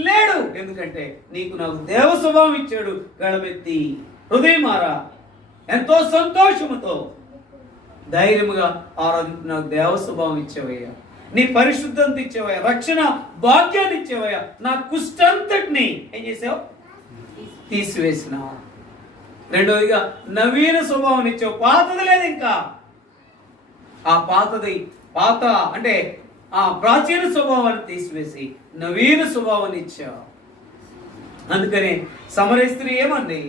లేడు. ఎందుకంటే నీకు నాకు దేవ స్వభావం ఇచ్చాడు. గళమెత్తి హృదయమారా ఎంతో సంతోషముతో ధైర్యముగా ఆరాధించు. నాకు దేవ స్వభావం ఇచ్చేవయ్యా, నీ పరిశుద్ధత ఇచ్చేవయ్యా, రక్షణ భాగ్యాన్ని ఇచ్చేవయ్యా. నా కుష్టంతటిని ఏం చేసావు? తీసివేసిన. 2వదిగా నవీన స్వభావం ఇచ్చావు. పాతది లేదు ఇంకా. ఆ పాత అంటే ఆ ప్రాచీన స్వభావాన్ని తీసివేసి నవీన స్వభావాన్ని ఇచ్చావు. అందుకని సమరయ స్త్రీ ఏమంది?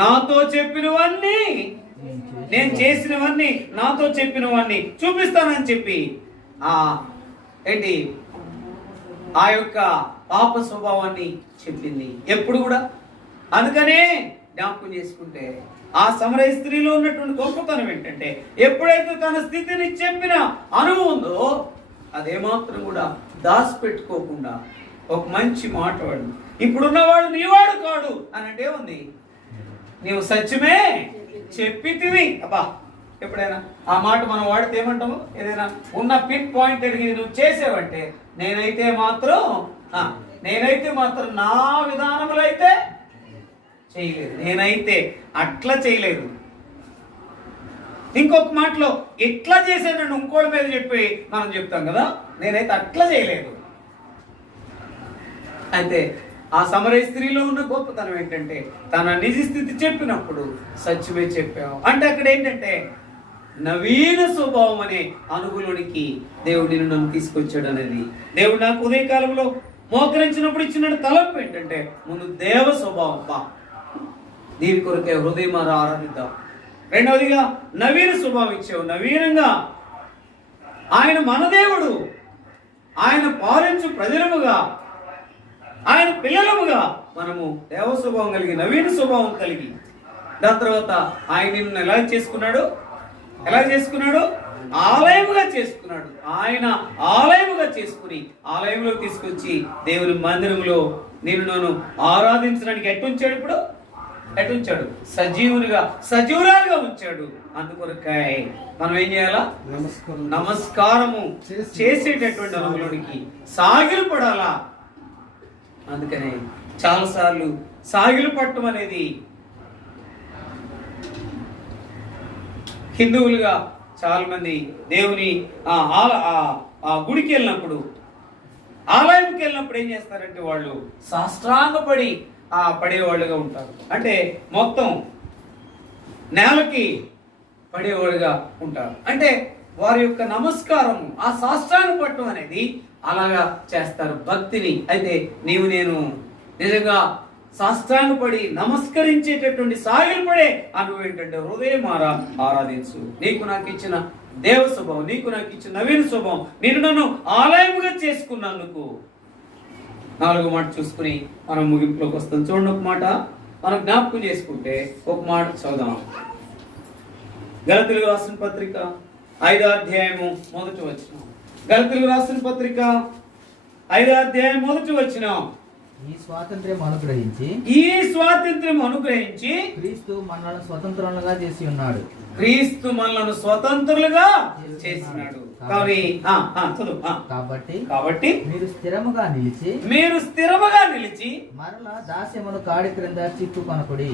నాతో చెప్పినవన్నీ, నేను చేసినవన్నీ, నాతో చెప్పినవన్నీ చూపిస్తానని చెప్పి ఆ యొక్క పాప స్వభావాన్ని చెప్పింది ఎప్పుడు కూడా. అందుకనే జ్ఞాపకం చేసుకుంటే ఆ సమరయ స్త్రీలో ఉన్నటువంటి గొప్పతనం ఏంటంటే ఎప్పుడైతే తన స్థితిని చెప్పిన అనుభవం ఉందో అదేమాత్రం కూడా దాచిపెట్టుకోకుండా ఒక మంచి మాట వాడు. ఇప్పుడున్నవాడు నీవాడు కాడు అని అంటే ఉంది. నీవు సత్యమే చెప్పితివి. అబ్బా, ఎప్పుడైనా ఆ మాట మనం వాడితే ఏమంటాము? ఏదైనా ఉన్న పిన్ పాయింట్ అడిగి నువ్వు చేసేవంటే నేనైతే మాత్రం నా విధానంలో అయితే చేయలేదు, నేనైతే అట్లా చేయలేదు. ఇంకొక మాటలో ఇట్లా చేశానని ఇంకోటి మీద చెప్పి మనం చెప్తాం కదా, నేనైతే అట్లా చేయలేదు. అయితే ఆ సమరయ స్త్రీలో ఉన్న గొప్పతనం ఏంటంటే తన నిజ స్థితి చెప్పినప్పుడు సత్యమే చెప్పావు. అంటే అక్కడ ఏంటంటే నవీన స్వభావం అనే అనుగులోనికి దేవుడు నన్ను తీసుకొచ్చాడు అనేది. దేవుడు నాకు ఉదయకాలంలో మోకరించినప్పుడు ఇచ్చిన తలంపు ఏంటంటే ముందు దేవ స్వభావం, దీని కొరకే హృదయం ఆరాధిద్దాం. 2వదిగా నవీన స్వభావం ఇచ్చావు. నవీనంగా ఆయన మన దేవుడు, ఆయన పాలించు ప్రజలముగా, ఆయన పిల్లలముగా మనము దేవ స్వభావం కలిగి నవీన స్వభావం కలిగి దాని తర్వాత ఆయన నిన్ను ఎలా చేసుకున్నాడు? ఆలయముగా చేసుకున్నాడు. ఆయన ఆలయముగా చేసుకుని ఆలయంలో తీసుకొచ్చి దేవుని మందిరంలో నేను నన్ను ఆరాధించడానికి ఎట్టుంచాడు? ఇప్పుడు ఎట్టుంచాడు? సజీవునిగా, సజీవురాలుగా ఉంచాడు. అందుకొరకాయ మనం ఏం చేయాలా? నమస్కారము చేసేటటువంటి అనుభవంలోనికి సాగిలు పడాలా. అందుకనే చాలాసార్లు సాగిలు పట్టడం అనేది హిందువులుగా చాలా మంది దేవుని ఆ గుడికి వెళ్ళినప్పుడు, ఆలయంకి వెళ్ళినప్పుడు ఏం చేస్తారంటే వాళ్ళు సాష్టాంగపడి పడేవాళ్ళుగా ఉంటారు. అంటే మొత్తం నేలకి పడేవాళ్ళుగా ఉంటారు. అంటే వారి యొక్క నమస్కారం, ఆ సాష్టాంగ పట్టడం అనేది అలాగా చేస్తారు భక్తిని. అయితే నీవు నేను నిజంగా సాష్టాంగపడి నమస్కరించేటటువంటి సాగిలు పడే అనుభవం ఏంటంటే హృదయమారా ఆరాధించు. నీకు నాకు ఇచ్చిన దేవ స్వభావం, నీకు నాకు ఇచ్చిన నవీన స్వభావం, నేను నన్ను ఆలయముగా చేసుకున్నందుకు. 4వ మాట చూసుకుని మనం ముగింపులోకి వస్తాం. చూడండి, ఒక మాట మనం జ్ఞాపకం చేసుకుంటే ఒక మాట చదుదాం. గలతీయులకు రాసిన పత్రిక 5వ అధ్యాయము 1వ వచనం. గలతీయులకు రాసిన పత్రిక 5వ అధ్యాయం 1వ వచనం. ఈ స్వాతంత్ర్యం అనుగ్రహించి క్రీస్తు మనలను స్వతంత్రులుగా చేసి ఉన్నాడు. క్రీస్తు మనలను స్వతంత్రులుగా చేసినాడు. కాబట్టి మీరు స్థిరముగా నిలిచి మరలా దాస్యమును కాడి క్రింద చిక్కుకొనకుడి.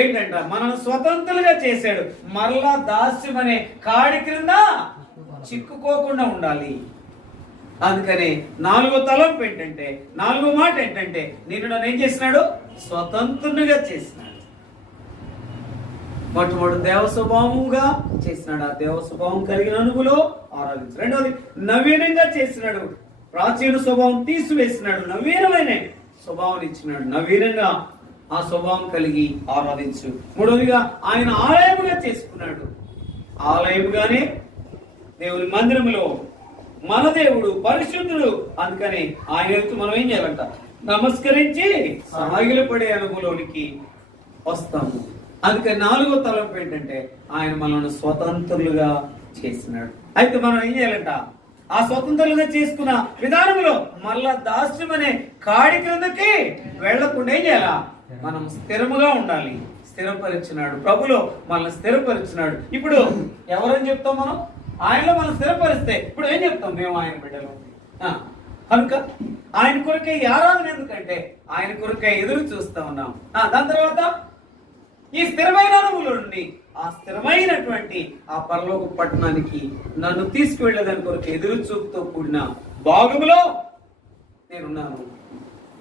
ఏంటంట? మనను స్వతంత్రులుగా చేశాడు. మరలా దాస్యం అనే కాడి క్రింద చిక్కుకోకుండా ఉండాలి. అందుకని 4వ తలంపు ఏంటంటే, 4వ మాట ఏంటంటే, నేను నన్ను ఏం చేసినాడు? స్వతంత్రునిగా చేసినాడు. మొట్టమొదటి దేవ స్వభావముగా చేసినాడు. ఆ దేవ స్వభావం కలిగిన అనుగులో ఆరాధించాడు. రెండవది నవీనంగా చేసినాడు. ప్రాచీన స్వభావం తీసివేసినాడు, నవీనమైన స్వభావం ఇచ్చినాడు. నవీనంగా ఆ స్వభావం కలిగి ఆరాధించు. మూడవదిగా ఆయన ఆలయముగా చేసుకున్నాడు. ఆలయముగానే దేవుని మందిరంలో మన దేవుడు పరిశుద్ధుడు. అందుకని ఆయన మనం ఏం చేయాలంట? నమస్కరించి సాగిలు పడే అనుభవంలోనికి వస్తాము. అందుకని 4వ తలంపు ఏంటంటే, ఆయన మనల్ని స్వతంత్రులుగా చేసినాడు. అయితే మనం ఏం చేయాలంట? ఆ స్వతంత్రులుగా చేసుకున్న విధానంలో మళ్ళా దాస్యం అనే కాడి క్రిందకి వెళ్లకుండా ఏం చేయాలా? మనం స్థిరముగా ఉండాలి. స్థిరపరిచినాడు ప్రభులో, మనల్ని స్థిరపరిచినాడు. ఇప్పుడు ఎవరని చెప్తాం మనం? ఆయనలో మనం స్థిరపరిస్తే ఇప్పుడు ఏం చెప్తాం? మేము ఆయన బిడ్డలు. కనుక ఆయన కొరకే ఆరాధన. ఎందుకంటే ఆయన కొరకే ఎదురు చూస్తా ఉన్నాం. దాని తర్వాత ఈ స్థిరమైన అనుభవంలో నుండి ఆ స్థిరమైనటువంటి ఆ పరలోక పట్టణానికి నన్ను తీసుకువెళ్ళేదాని కొరకు ఎదురు చూపుతో కూడిన భాగములో నేనున్నాను.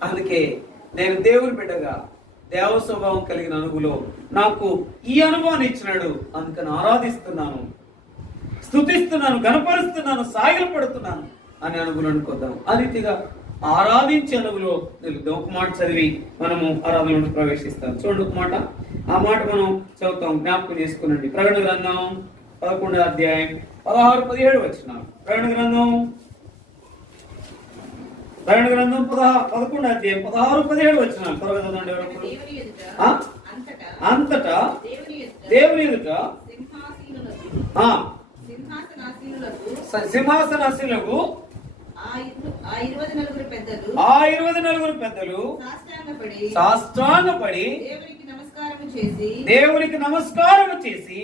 అందుకే నేను దేవుని బిడ్డగా, దేవ స్వభావం కలిగిన అనుభవంలో నాకు ఈ అనుభవాన్ని ఇచ్చినాడు. అందుకని ఆరాధిస్తున్నాను, స్తుతిస్తున్నాను, గణపరుస్తున్నాను, సాగిలు పడుతున్నాను అని అనుగుణం అనుకోద్దాం. ఆ రీతిగా ఆరాధించే అనుగులో నిలుద్దాం. ఒక మాట చదివి మనము ఆరాధనలో ప్రవేశిస్తాం. చూడండి, ఒక మాట, ఆ మాట మనం చదువుతాం, జ్ఞాపకం చేసుకునండి. ప్రకటన గ్రంథం 11వ అధ్యాయం 16-17 వచనాలు. ప్రకటన గ్రంథం 11వ అధ్యాయం 16-17 వచనాలు. త్వరగా చదవండి. అంతటా దేవుని ఎదుట సింహాసనాసీనులకు ఆ 24 పెద్దలు సాష్టాంగపడి దేవునికి నమస్కారము చేసి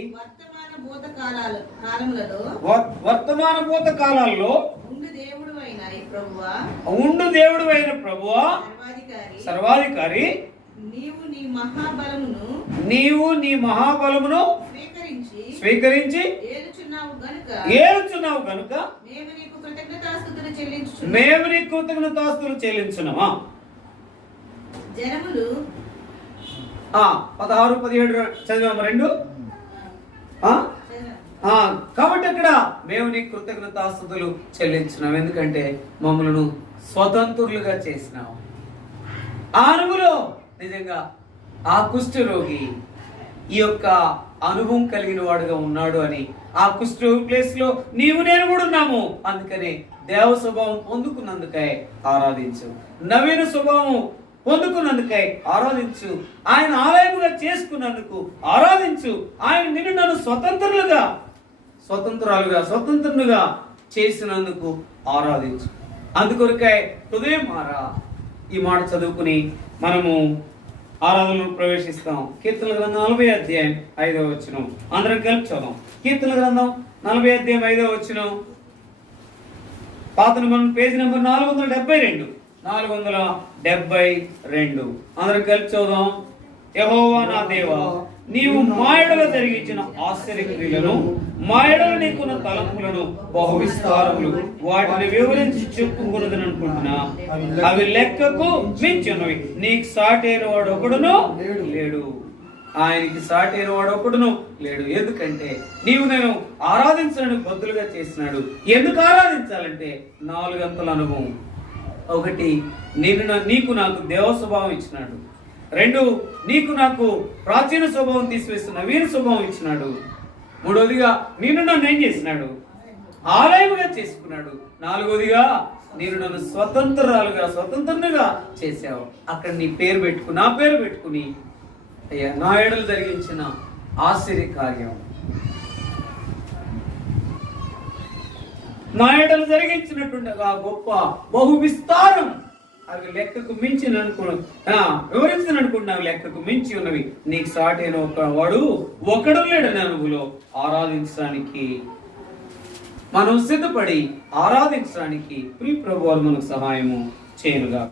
వర్తమాన భూత కాలాల్లో ఉండు దేవుడు అయిన ప్రభువా, సర్వాధికారి, నీవు నీ మహాబలమును స్వీకరించి ఏలుచున్నావు గనుక మేము నీకు కృతజ్ఞతాస్తుతులు చెల్లించున్నామా. 16-17 చదివాము రెండు. కాబట్టి అక్కడ మేము నీకు కృతజ్ఞతాస్తుతులు చెల్లించున్నాం. ఎందుకంటే మమ్మలను స్వతంత్రులుగా చేసినావు. ఆ అనుభవంలో నిజంగా ఆ కుష్ఠరోగి ఈ యొక్క అనుభవం కలిగిన వాడుగా ఉన్నాడు అని, ఆ కుష్ఠరోగి ప్లేస్ లో నీవు నేను కూడా ఉన్నాము. అందుకనే దేవ స్వభావం పొందుకున్నందుకై ఆరాధించు, నవీన స్వభావం పొందుకున్నందుకై ఆరాధించు, ఆయన ఆలయముగా చేసుకున్నందుకు ఆరాధించు. ఆయన నిన్ను నన్ను స్వతంత్రునుగా చేసినందుకు ఆరాధించు. అందుకొరకై హృదయం మారా. ఈ మాట చదువుకుని మనము ఆరాధనలో ప్రవేశిస్తాం. కీర్తన గ్రంథం 40 అధ్యాయం 5వ వచనం అందరం కలిపి చదువు. కీర్తన గ్రంథం 40 అధ్యాయం 5వ వచనం. పాత మనం పేజీ నెంబర్ 472. అందరం కలిపి చదువుదాం. యెహోవా నా దేవా, నీవు మాయడల జరిగించిన ఆశ్చర్యక్రియలను, మాయడల నీకున్న తలంపులను బహు విస్తారములు, వాటిని వివరించి చెప్పుకున్నదని అనుకుంటున్నా. అవి లెక్కకు మించినవి. నీకు సాటైన వాడు ఒకడును లేడు. ఆయనకి సాటైన వాడు ఒకడును లేడు. ఎందుకంటే నేను ఆరాధించడానికి బదులుగా చేసినాడు. ఎందుకు ఆరాధించాలంటే 4 అంతల అనుభవం. 1, నీకు నాకు దేవ స్వభావం ఇచ్చినాడు. 2, నీకు నాకు ప్రాచీన స్వభావం తీసివేస్తున్న వీర స్వభావం ఇచ్చినాడు. 3వదిగా నన్ను ఏం చేసినాడు? ఆలయముగా చేసుకున్నాడు. 4వదిగా నన్ను స్వతంత్రునిగా చేశావు. అక్కడ నీ పేరు పెట్టుకుని, నా పేరు పెట్టుకుని, అయ్యా నా ఎడలు జరిగించిన ఆశ్చర్య కార్యం, నా ఎడలు జరిగించినటువంటి ఆ గొప్ప బహు విస్తారం, అవి లెక్కకు మించి వివరించిన అనుకుంటున్నావు. లెక్కకు మించి ఉన్నవి. నీకు సాటైన వాడు ఒకడు లేడని అనుభూలో ఆరాధించడానికి మనం సిద్ధపడి ఆరాధించడానికి ప్రియ ప్రభువు మనకు సహాయము చేయనుగా.